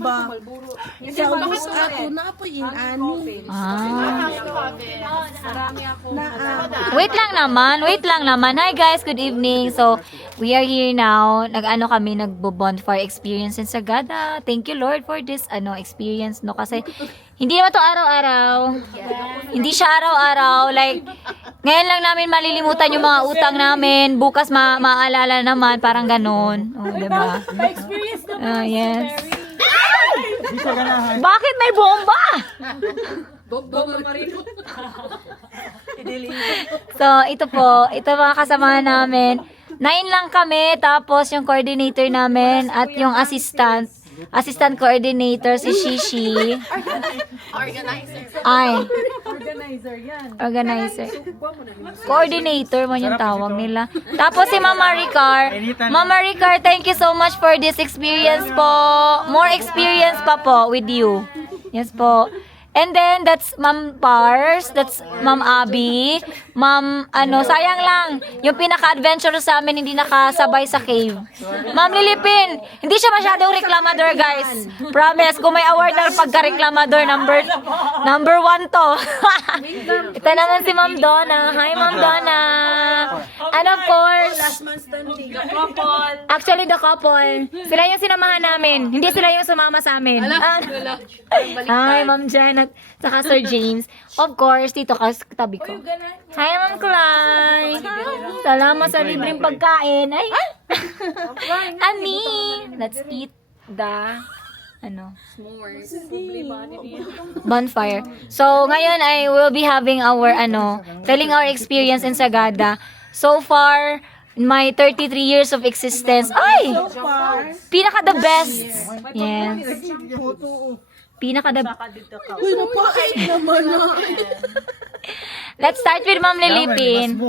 ba? Sa ubos ako na po yung ani. Marami ako. Wait lang naman. Hi guys, good evening. So, we are here now. Nag-ano kami, nagbo-bonfire experience in Sagada. Thank you Lord for this experience, no? Kasi hindi naman to araw-araw. Hindi siya araw-araw. Like, ngayon lang namin malilimutan yung mga utang namin. Bukas maalala naman, parang ganon. Oh, diba? Pa-experience naman. Yes. Bakit may bomba? Bomba marino. So, ito mga kasamahan namin. 9 lang kami, tapos yung coordinator namin at yung assistant coordinator si Shishi. Organizer yan. Organizer. Coordinator man yung tawag nila. Tapos si Mama Ricar. Mama Ricar, thank you so much for this experience po. More experience pa po with you. Yes po. And then, that's Ma'am Pars, that's Ma'am Abby, Ma'am, sayang lang, yung pinaka-adventurous sa amin hindi nakasabay sa cave. Ma'am Lilipin, hindi siya masyadong reklamador, guys. Promise, kung may award na pagka-reklamador, number 1 to. Ito naman si Ma'am Donna. Hi, Ma'am Donna. And of course, actually the couple, sila yung sinamahan namin, hindi sila yung sumama sa amin. Hi, Ma'am Jen. Saka Sir James. Of course, dito tabi ko. Hi, Ma'am Clay. Salamat sa libreng pagkain. Ay! Ani! Let's eat the bonfire. So, ngayon I will be having our telling our experience in Sagada. So far, in my 33 years of existence, ay! Pinaka the best. Yes. Pinaka the Uy, napakain naman na. Let's start with Ma'am Lilipin.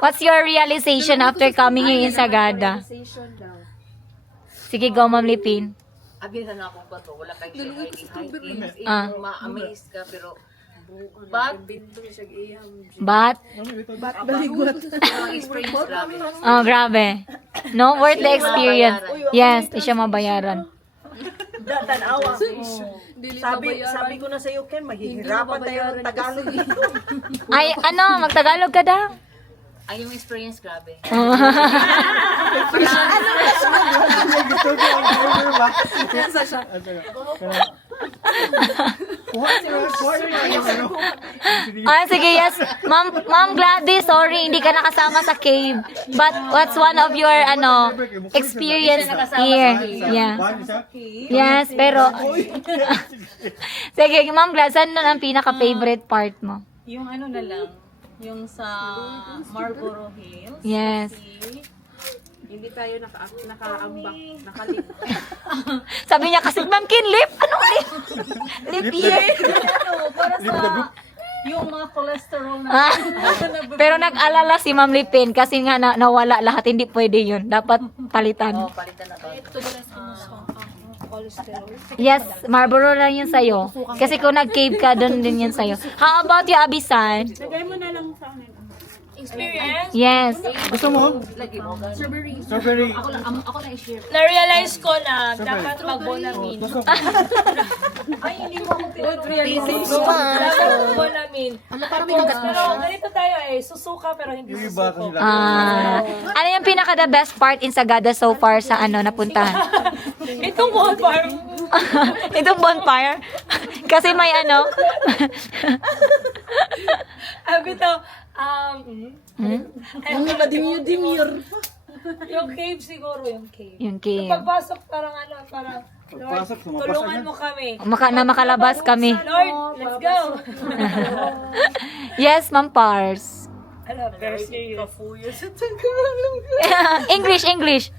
What's your realization after coming here in Sagada? Sige, go Ma'am Lilipin. Abihan ako ba to? Wala kang hiking. Ma-amaze ka pero But? Baligot. ang experience grabe. Oh, grabe. No, worth the experience. Yes, di siya mabayaran. Tanawa. Sabi ko na sa iyo, Ken, mahihirapan tayo ng Tagalog. Ay, magtagalog ka daw. Ay, yung experience grabe. Sige, yes. Ma'am Gladys, sorry, hindi ka nakasama sa cave. But what's one of your, experience here? Yeah. Yes, pero... Sige, Ma'am Gladys, saan nun ang pinaka-favorite part mo? Yung na lang. Yung sa Marlboro Hills. Yes. Hindi tayo nakaambak, nakalip. Sabi niya kasi, Ma'am Kin, lip? Anong lip? Lip year? Para sa yung mga cholesterol na. Pero nag-alala si Ma'am Lipin kasi nga nawala lahat. Hindi pwede yun. Dapat palitan. Palitan na to. Yes, Marlboro lang yun sa'yo. Kasi kung nag-cave ka, doon din yun sa'yo. How about you, Abisan? Lagay mo na lang sa amin. Experience? Yes. Gusto mo? Strawberry. Strawberry. Ako lang i-share. Na-realize ko na dapat mag-bonamine. Gusto mo? Ay, hindi mo ako good realization. Dapat mag-bonamine. Pero ganito tayo susuka pero hindi Yung iba susuko. kasi Ano yung pinaka-the best part in Sagada so far sa napuntahan? Itong bonfire. Itong bonfire? Kasi may Sabi to, Dimir. yung cave siguro, yung cave. Yung cave. Pagpasok parang parang Pagpasok, Lord, sumapasok tulungan yan. mo kami. Makalabas kami. Lord, let's go. Yes, Ma'am Pars. Very serious. English.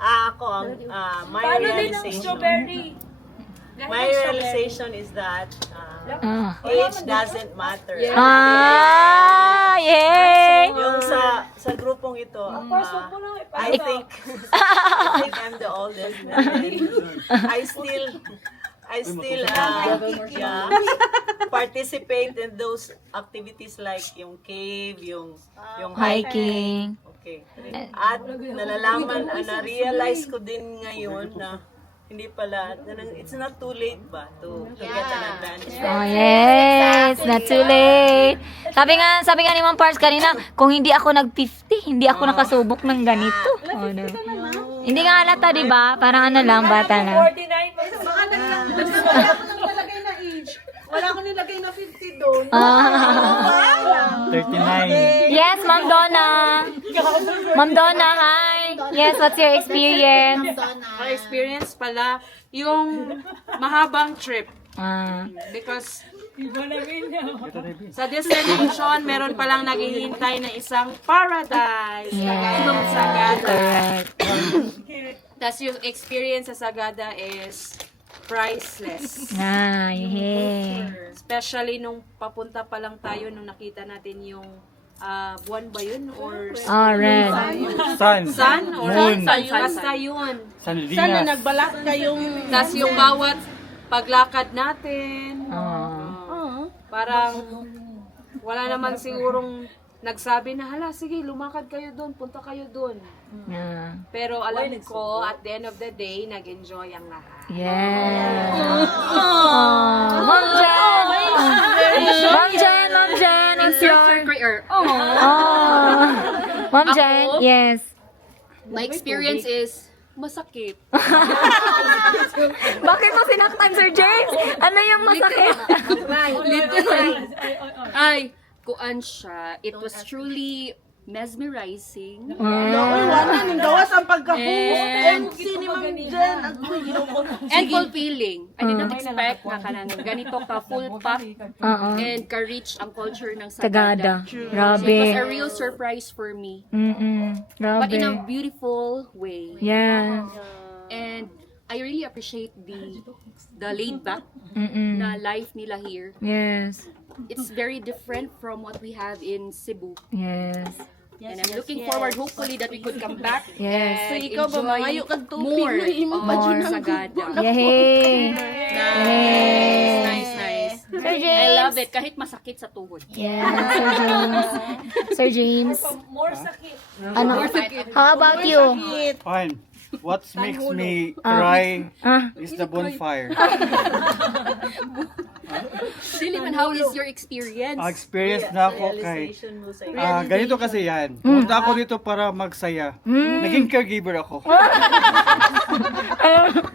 Ako, my Paano din ang realization. strawberry? My realization is that age doesn't matter. Yay! Yung sa grupong ito, I think I'm the oldest. I still participate in those activities like yung cave, yung hiking. Hiking. Okay. At na-realize ko din ngayon na hindi pala, it's not too late ba to get an advantage. Oh, yes. Not too late. Sabi nga ni Ma'am Pars kanina, kung hindi ako nag-50, hindi ako nakasubok ng ganito. Oh, no. Hindi nga halata, di ba? Parang ano lang, bata lang. 49 mo. Wala ko nilagay na 50 doon. 39. Yes, Ma'am Donna. Ma'am Donna, hi. Yes, what's your experience? Ang experience pala, yung mahabang trip. Because sa destination, meron palang naghihintay na isang paradise. Kagaya ng Sagada. Tapos yung experience sa Sagada is priceless. Yeah. Especially nung papunta pa lang tayo, nung nakita natin yung buwan ba yun? Or Red. sun? Or Moon. basta yun. San Linas. nagbalak kayong... Tapos yung bawat paglakad natin, parang wala naman sigurong nagsabi na, hala, sige, lumakad kayo doon, punta kayo doon. Pero alam ko, at the end of the day, nag-enjoy ang lahat. Yeah. Ma'am Jen! Ma'am Jen, it's your... Ma'am Jen, yes. My experience is masakit. Bakit mo sinaktan, Sir James? Ano yung masakit? Ay, kuan siya. It was truly mesmerizing. And fulfilling. I did not expect na kanang ganito ka full pack and ka-reach ang culture ng Sagada. Sagada. So it was Grabe. a real surprise for me. But in a Grabe. beautiful way. Yeah. And I really appreciate the laid back na life nila here. Yes. It's very different from what we have in Cebu. Yes. And I'm looking forward, hopefully, that we could come back Yes. and enjoy more More. Sagada. Yay! Nice. Sir I James. love it, kahit masakit sa tuhod. Yes, Sir James. Sir James. More sakit. Ano? How about you? Fine. What makes me cry is the bonfire. Diliman, how is your experience? Experience na ako kay... Realization mo sa ganito kasi yan. Punta ako dito para magsaya. Naging caregiver ako.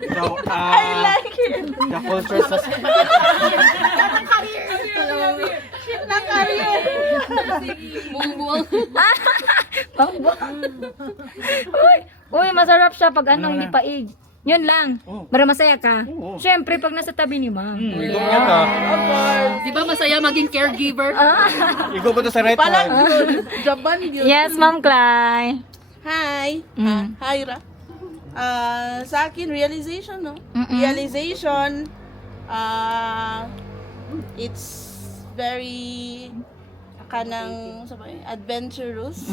So, I like it. The culture sa... Uy, masarap siya pag ano, hindi paig. Yun lang. Para masaya ka. Siyempre, pag nasa tabi ni Ma'am. Di ba masaya maging caregiver? Igo ba ito sa right one? Yes, Ma'am Clay. Hi. Hi, Ra. Sa akin, realization, no? Realization, it's very kanang adventurous.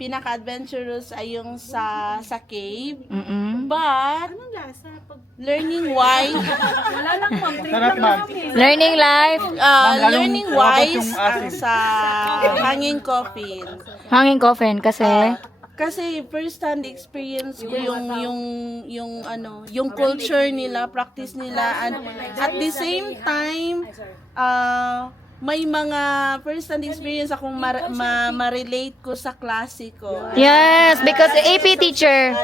Pinaka-adventurous ay yung sa cave. But, learning wise, Sarap, ma'am. Learning life. learning wise ang sa hanging coffin. Hanging coffin kasi. Kasi first hand experience ko yung culture nila, practice nila, and at the same time may mga first hand experience akong ma-relate ko sa klase ko. Yes, because AP teacher.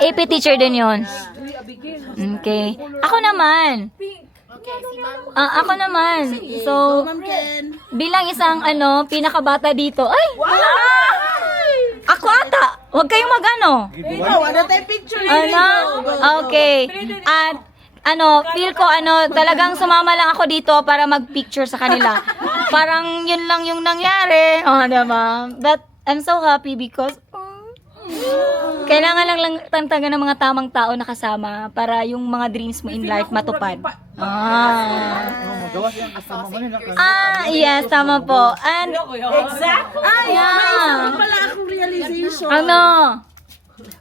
AP teacher din yun. Okay. Ako naman. Ako naman. So, Ma'am Ken. bilang isang pinakabata dito. Ay! Ako ata. Huwag kayong mag-ano. Wala tayong picture Okay. At feel ko talagang sumama lang ako dito para mag-picture sa kanila. Parang yun lang yung nangyari. Diba? But I'm so happy because kailangan lang tantagan ng mga tamang tao na kasama para yung mga dreams mo in life matupad. Yes, tama po. And yeah. Pala akong realization. Ano?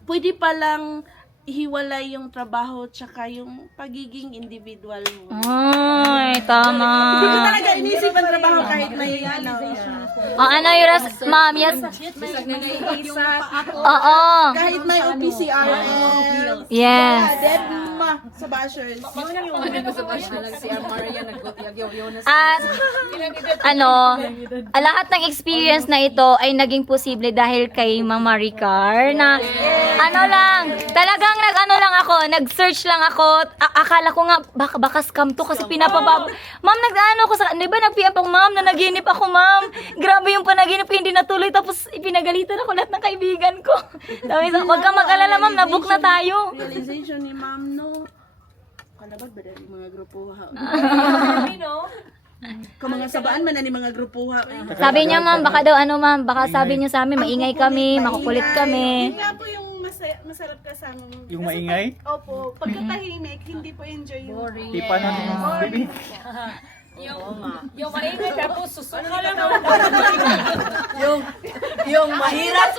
Pwede palang hiwalay yung trabaho tsaka yung pagiging individual mo. Ay, tama. Hindi ko talaga inisip ang trabaho kahit may ano. Ano yung ma'am? Yes. Oo. Kahit may OPCRL. Yes. Debma sa bashers. At lahat ng experience na ito ay naging posible dahil kay Ma'am Maricar na talagang nag-search lang ako. Akala ko nga baka scam to kasi pinapababa. Ma'am, ko sa, di ba nag-PM ako, ma'am, na naginip ako, ma'am. Grabe yung panaginip ko, hindi natuloy. Tapos ipinagalitan ako lahat ng kaibigan ko. Sabi sa, wag kang mag-alala, ma'am, nabook na tayo. Realization ni ma'am, no? Kalabag ba dahil mga grupo ha? Kung mga sabaan man na ni mga grupo ha. Sabi niya, ma'am, baka daw ma'am, baka sabi niyo sa amin, maingay kami, makukulit kami. Yun nga po yung masarap kasama mo. Yung Kasi maingay? Opo, pagkatahimik, hindi po enjoy yung boring. Di pa na baby. Yung maingay tapos susunod ka naman. Yung mahirap.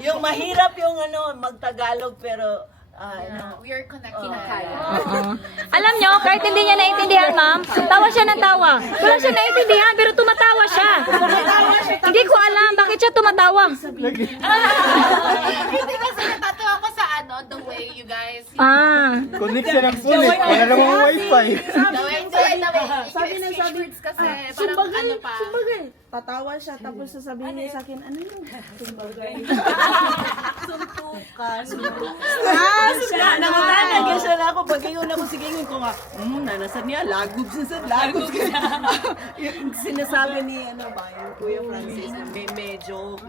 Yung mahirap yung magtagalog pero We are connecting kaya. Alam nyo, kahit hindi niya naintindihan, ma'am, tawa siya ng tawa. Wala siya naintindihan, pero tumatawa siya. Hindi ko alam, bakit siya tumatawa? Hindi kasi natatawa ko sa the way you guys, Connection ang sulit. Wala namang wifi. the way Sabi kasi, sumbagay, sumbagay. Tatawa siya, tapos sasabihin niya sa akin, ano yun? Sumbagay. Suntukan. Nangutanag yan siya na ako. Pagkayon ako, sige ko nga, nanasan niya, lagob siya. Yung sinasabi ni, yung Kuya Francis, may joke,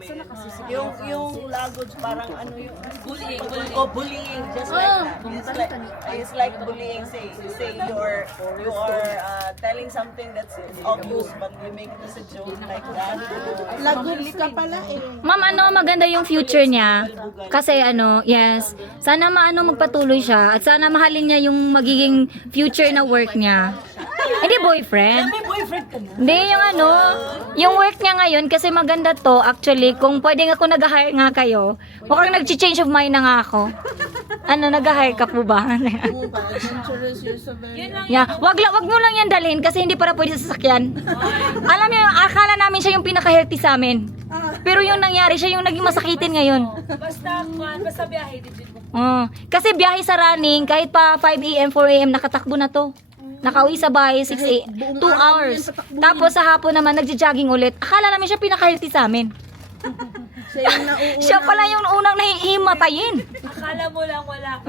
yung lagob, parang yung bullying. Bullying, just like that. It's like bullying, say you are telling something that's obvious, but you make it as a joke like that. Lagob ka pala eh. Ma'am, maganda yung future niya. Kasi yes, sana magpatuloy siya at sana mahalin niya yung magiging future na work niya. Hindi boyfriend. May boyfriend ka na? Hindi, yung work niya ngayon kasi maganda to. Actually, kung pwedeng ako nag-hire nga kayo, mukhang nag-change of mind na nga ako. Nag-hire ka po ba? Adventurous, you're so very... Yeah, wag nyo lang yan dalhin kasi hindi para pwede sa sasakyan. Alam niyo, akala namin siya yung pinaka-healthy sa amin. Pero yung nangyari, siya yung naging masakitin ngayon. Basta biyahe, digit mo. Kasi biyahe sa running, kahit pa 5 a.m., 4 a.m., nakatakbo na to. Nakauwi sa bahay, 6 a.m., 2 hours. Tapos sa hapon naman, nagja-jogging ulit. Akala namin siya pinaka-healthy sa amin. Siya pala yung unang nahihimatayin. Akala mo lang wala.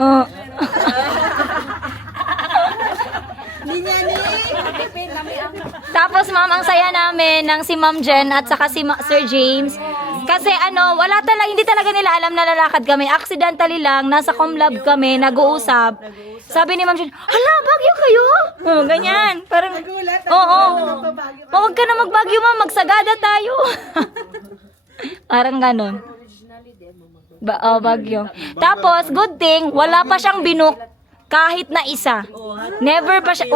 Tapos ma'am, ang saya namin ng si Ma'am Jen at saka si Sir James. Kasi hindi talaga nila alam na lalakad kami. Accidentally lang, nasa comlab kami, nag-uusap. Sabi ni Ma'am Jen, hala, Baguio kayo? Ganyan. Parang, wag ka na mag-Baguio, ma'am, magsagada tayo. Parang ganon. Baguio. Tapos, good thing, wala pa siyang binook kahit na isa. Never pa siya,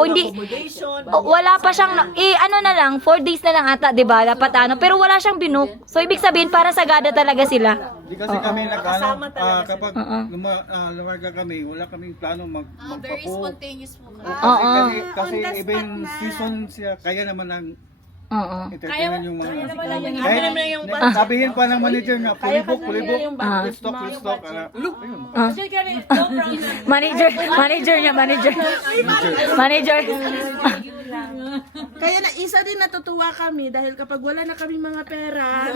wala pa siyang, 4 days na lang ata, diba? Dapat pero wala siyang binook. So, ibig sabihin, para sagada talaga sila. Di kasi kami kapag lumarga kami, wala kaming plano very magpapo. spontaneous po. Kasi even season siya, kaya naman ang entertainment yung mga sabihin pa ng manager na pulibok, full stock. Manager. Kaya na isa din natutuwa kami dahil kapag wala na kami mga pera,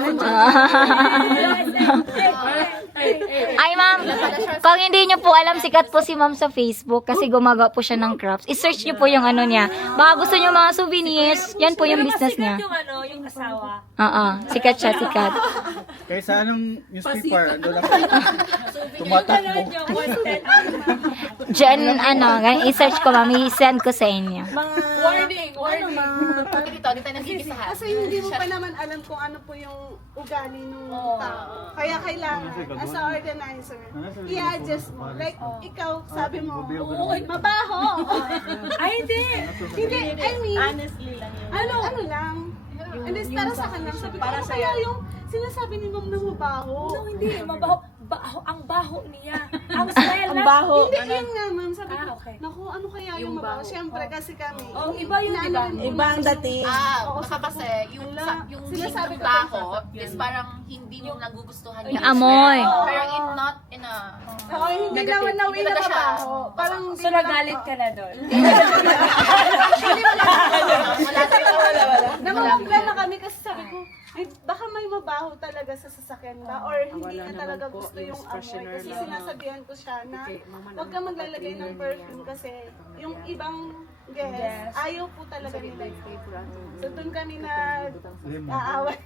Ay ma'am, kung hindi nyo po alam, sikat po si ma'am sa Facebook kasi gumagawa po siya ng crafts. I-search nyo po yung niya. Baka gusto nyo mga souvenirs, yan po yung business niya. Yung asawa. Sikat siya, sikat. Kaysa anong newspaper, doon ako tumatakbo. Jen, i-search ko ma'am, i-send ko sa inyo. Warning. Dito nagigisahan. Kasi hindi mo pa naman alam kung ano po yung ugali ng tao. Kaya kailangan, as a organizer, i-adjust mo. Like, ikaw, sabi mo, mabaho. Ay, hindi. Hindi, I mean, Honestly lang yun. ano lang. And para sa kanya, sabi ko, para kaya yung na mabaho. No, hindi. Mabaho. Ang baho niya. Ang smell Ang baho. Hindi, yun nga ma'am. Sabi ko, okay. naku, ano kaya yung mabaho? Siyempre, kasi kami. Oh, iba yun, inaano diba? rin po Iba ang dating. Baka kasi yung sinasabi ko baho is parang hindi mo nagugustuhan Yung amoy. Pero not in a Oo, hindi naman nauwi na mabaho. Parang So, nagalit ka na doon. namamagla kami kasi sabi ko, ay, baka may mabaho talaga sa sasakyan ba? Or hindi niya talaga gusto yung amoy. Kasi sinasabihan ko siya na huwag ka maglalagay ng perfume kasi yung ibang guest, ayaw po talaga nila. So doon kami nag-aaway.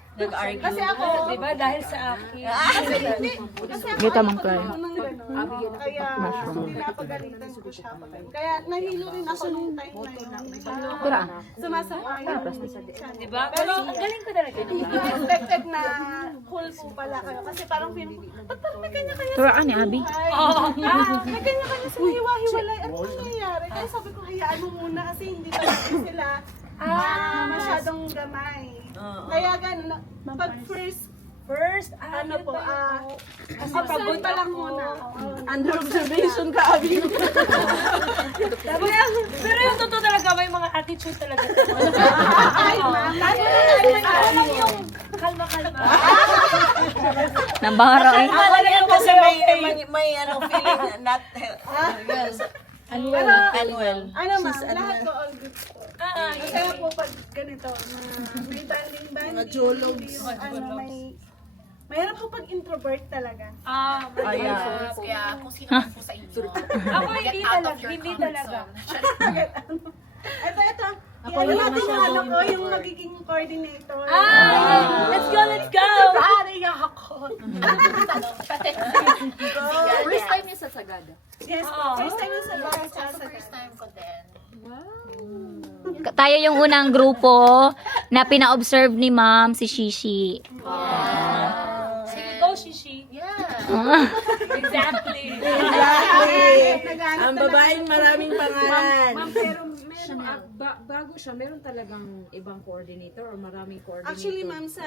Kasi ako, Di ba? Dahil sa akin. kasi hindi. Kasi ako Kita mong ayaw ko ng gano'n. Kaya pinapagalitan ko siya. Kaya nahilo rin ako nung time na yun. Sumasama yung siya. Di ba? Pero ang galing ko talaga. Expected na cool po pala kayo. Kasi parang feeling ko, ba't parang may kanya-kanya Turaan ni Abby. may kanya-kanya sila hiwa-hiwalay. Ano nangyayari? Kaya sabi ko, hayaan mo muna kasi hindi talaga sila masyadong gamay. Kaya gano'n, pag first, ano po, observe pa lang muna. Under observation ka, Abby. Pero yung totoo talaga, may mga attitude talaga. Ay, ma'am. Alam yung kalma-kalma. Nambara eh. Ako lang kasi may ano, feeling na not Annual. Ano ma'am, lahat po all good po. Kaya po pag ganito, may banding-banding. Mga jologs. Mahirap po pag introvert talaga. kaya kung sino man po sa inyo. Ako hindi talaga. Hindi talaga. Ito. Yan natin yung ano ko, yung magiging coordinator. Let's go, let's go! Pare ako. First time niya sa Sagada. Yes po. First time yung sa bahay sa First time ko din. Tayo yung unang grupo na pina-observe ni Ma'am, si Shishi. Sige, go, Shishi. Yeah. Exactly. Ang babaeng maraming pangalan. Ma'am, pero meron, bago siya, meron talagang ibang coordinator or maraming coordinator? Actually, ma'am, sa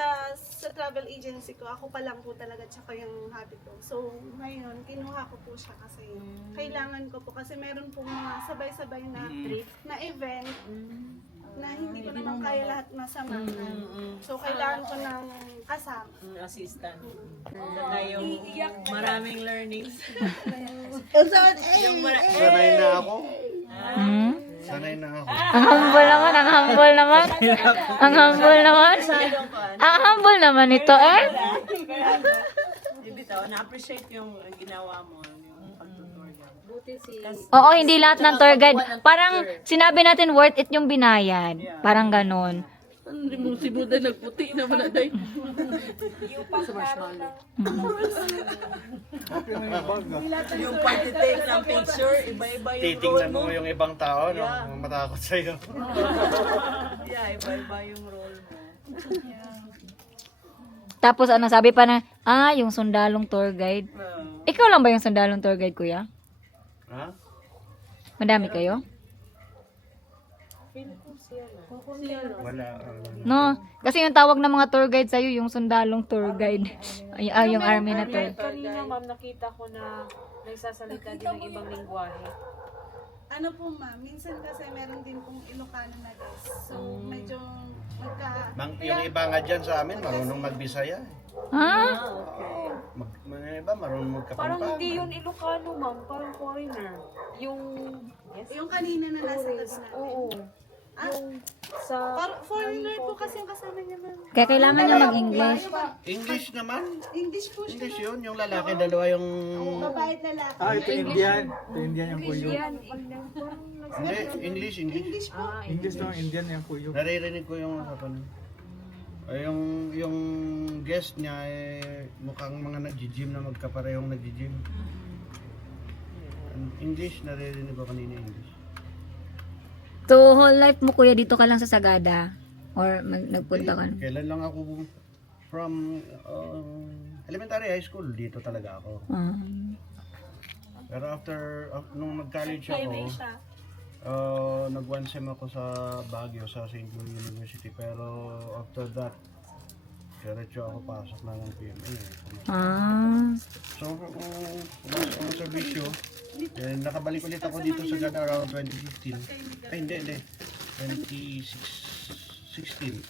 travel agency ko, ako pa lang po talaga tsaka yung hubby ko. So, ngayon, kinuha ko po siya kasi kailangan ko po kasi meron po mga sabay-sabay na trip, na event, na hindi ko naman kaya lahat masamahan. So, kailangan ko ng kasama. Assistant. Saka yung maraming learnings. Sanay na ako. Hmm? Sanay na ako. Ang humble naman, ang humble naman. Ang humble naman. Ang humble naman ito eh. Hindi to, na-appreciate yung ginawa mo. Yung pagtutur niya. Oo, hindi lahat ng tour guide. Parang sinabi natin worth it yung binayad. Parang ganon. Hindi mo si Buda nagputi naman na day. Yung pag-take ng picture, iba-iba yung Titingnan role mo. mo yung ibang tao, no? Matakot sa'yo. Yeah, iba-iba yung role mo. Tapos ano, sabi pa na, yung sundalong tour guide. Ikaw lang ba yung sundalong tour guide, kuya? Ha? Madami kayo? Wala. No, kasi yung tawag ng mga tour guide sa'yo, yung sundalong tour guide. Yung army na tour. Kanina, ma'am, nakita ko na nagsasalita din ng ibang lingwahe. Ano po, ma'am, minsan kasi meron din pong Ilocano na guys. So, medyo Yung iba nga dyan sa amin, marunong magbisaya. Ha? Mga iba, marunong Parang magkapampangan. hindi yun Ilocano, ma'am. Parang foreigner. Yung... yung kanina na nasa tabi natin. Oo. Yung sa... Foreigner po kasi yung kasama niya, ma'am. Kaya kailangan niya mag-English. English naman. English po siya. English yun. Yung lalaki, dalawa yung... Babae at lalaki. ito Indian. Ito Indian yung kuyo. Hindi, English. English po. English lang, Indian yung kuyo. Naririnig ko yung usapan. Yung guest niya, mukhang mga nag-gym na magkaparehong nag-gym. English, naririnig ko kanina English. So, whole life mo, kuya, dito ka lang sa Sagada? Or nagpunta ka? Kailan lang ako from elementary high school, dito talaga ako. Pero after nung nag-college ako, nag-one sem ako sa Baguio, sa St. Louis University. Pero after that, diretso ako pasok na ng PMA. Ah. So, kung pumasok ako sa servisyo, nakabalik ulit ako dito sa Gada around 2015. Ay, hindi. 2016.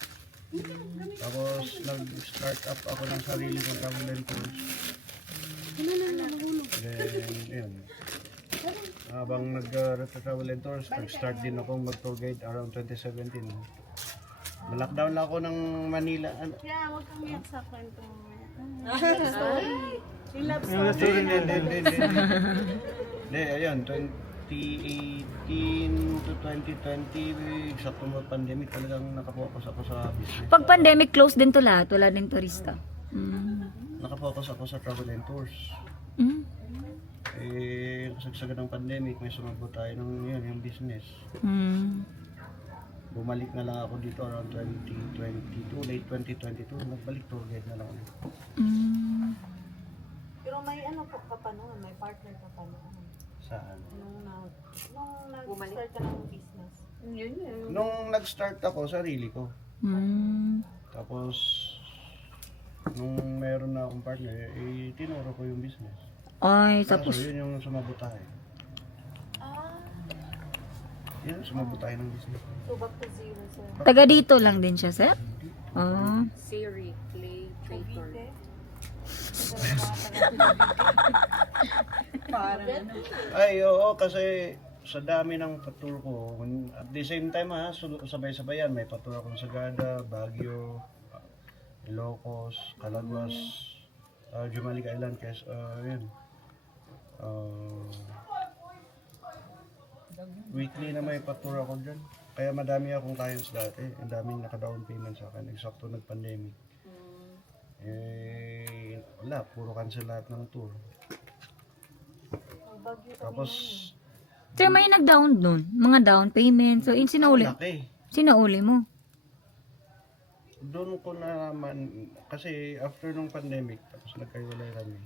Tapos, nag-start up ako ng sarili kong travel and tours. Then, yun. Habang nag-travel and tours, nag-start din akong mag-tour guide around 2017. Na-lockdown lang ako ng Manila. Kaya huwag kang iyak sa kwento mo. Hindi, ayun, 2018 to 2020, eksakto mo pandemic, talagang nakapokus ako sa business. Pag pandemic, close din to lahat. Wala din turista. Nakapokus ako sa travel and tours. Kasagsagan ng pandemic, may sumabot tayo ng yung business. Bumalik na lang ako dito around 2022, late 2022, nagbalik tour guide na lang ako. Pero may ano po ka pa noon, may partner ka pa noon. Saan? Nung nag-start ka ng business. Nung nag-start ako, sarili ko. Tapos, nung meron na akong partner, tinuro ko yung business. Ay, Tapos, tapos. yun yung sumabot tayo. Yan, sumabot tayo ng business. So back to zero, sir. Taga dito lang din siya, sir? Oh. Siri, Clay, Traitor. Ay, oo, kasi sa dami ng patour ko, at the same time sabay-sabayan, may patour akong Sagada, Baguio, Ilocos, Calaguas, Jumalica Island, yun. Weekly na may patour ako dyan. Kaya madami akong clients dati. Ang daming naka-down payment sa akin. Eksakto nag-pandemic. Wala, puro cancel lahat ng tour. Tapos, Sir, may nag-down dun. Mga down payment. So, sinauli. laki. Sinauli mo. Doon ko naman, kasi after nung pandemic, tapos nagkaiwalay kami.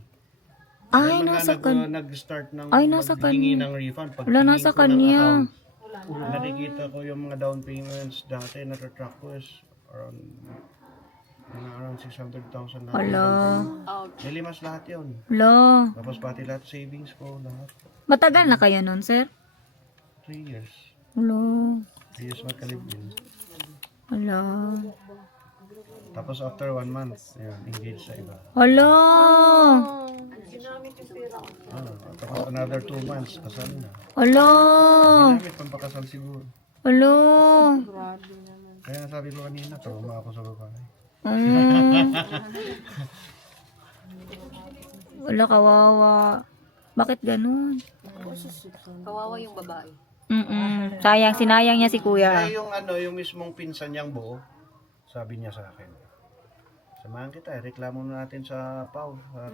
Ay, Doon nasa nag-start ng Ay, nasa maghingi kanya. ng refund. Wala, nasa kanya. Nakikita ko yung mga down payments dati, natatrack ko is around 600,000 lahat. Hala. Nilimas lahat yun. Hala. Tapos pati lahat savings ko, lahat. Matagal na kayo nun, sir? 3 years. Hala. 3 years magkalibin. Hala. Tapos after 1 month, ayun, engaged sa iba. Hala. Tapos another 2 months, kasal na. Hala. Ginamit pampakasal siguro. Hala. Kaya sabi ko kanina, trauma ako sa babae. Wala, kawawa. Bakit ganun? Kawawa yung babae. Sayang, sinayang niya si kuya. Ay, yung mismong pinsan niyang buo, sabi niya sa akin, samahan kita, reklamo na natin sa PAW, sa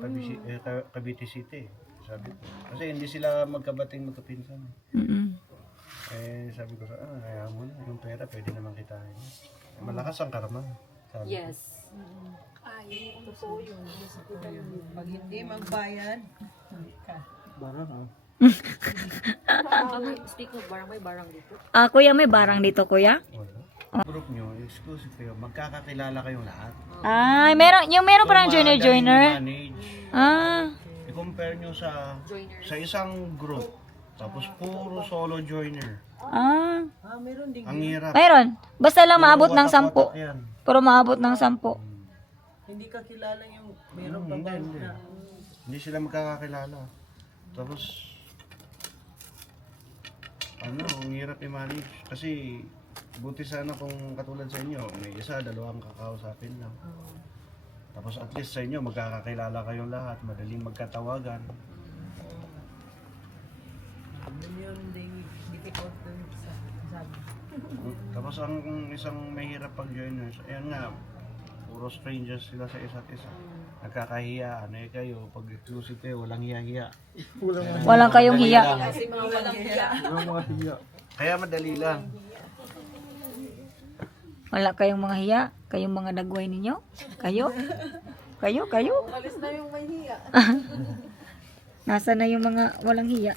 Cavite City. Sabi ko. Kasi hindi sila magkabating magkapinsan. Sabi ko, kaya mo na, yung pera pwede naman kitain. Malakas ang karma. Sabi Yes. Totoo yun. Pag hindi magbayad, Barang Speak of barang, may barang dito. Kuya, may barang dito, kuya? wala. Group nyo, exclusive kayo, magkakakilala kayong lahat. Ay, meron parang joiner. I-compare nyo sa isang group, tapos puro solo joiner. meron din. Ang hirap. Mayroon. Basta lang maabot ng 10. Watak-watak yan. Pero maabot ng 10. Hindi ka kilala yung meron pa ba Hindi. na Hindi sila magkakakilala. Tapos, ang hirap i-manage. Kasi, buti sana kung katulad sa inyo, may isa, dalawang kakausapin lang. Tapos at least sa inyo, magkakakilala kayong lahat, madaling magkatawagan. yun ding difficult dun sa sabi. Tapos ang isang mahirap pag joiners, ayan nga, puro strangers sila sa isa't isa. Nagkakahiya, kayo, pag exclusive kayo, walang hiya-hiya. Walang kayong hiya. Walang mga hiya. Kaya madali lang. Wala kayong mga hiya. Kayong mga dagway ninyo. Kayo. Alis na yung may hiya. Nasa na yung mga walang hiya.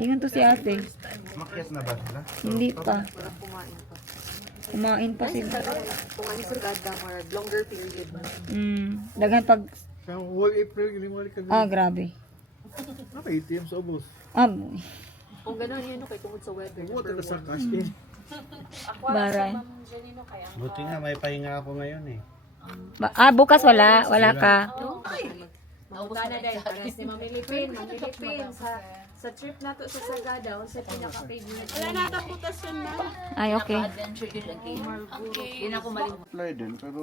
Ingan to si ate. Makias na ba sila? Hindi pa. Kumain pa sila. Kung ano sa gada, more longer period na. Dagan pag... Sa whole April, ginimali ka grabe. Naka ATM sa ubos. Kung gano'n yun, kay tungkol sa weather. Huwag ka sa cash in. Baray. Buti nga, may pahinga ako ngayon eh. Bukas wala. Wala ka. Naubusan na dahil para si Mamilipin sa trip na to sa Sagada, sa pinaka-favorite. Wala na taputas yun na. Ay, okay. Apply din, pero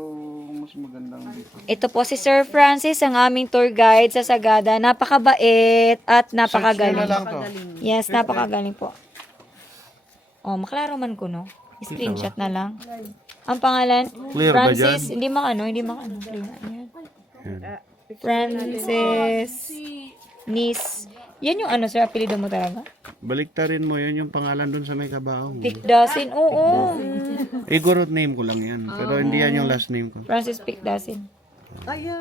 mas magandang dito. Ito po si Sir Francis, ang aming tour guide sa Sagada. Napakabait at napakagaling. lang to. Yes, napakagaling po. Oh, maklaro man ko, no? Screenshot na lang. Ang pangalan? Clear ba Francis, hindi makano. Clear. Ayan. Francis Nis. Yan yung sir, apelido mo talaga? Baliktarin mo, yun yung pangalan dun sa may kabaong. Pikdasin, oo. Igorot name ko lang yan, pero hindi yan yung last name ko. Francis Pikdasin. Ay,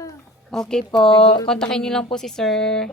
Okay po. Kontakin niyo lang po si sir.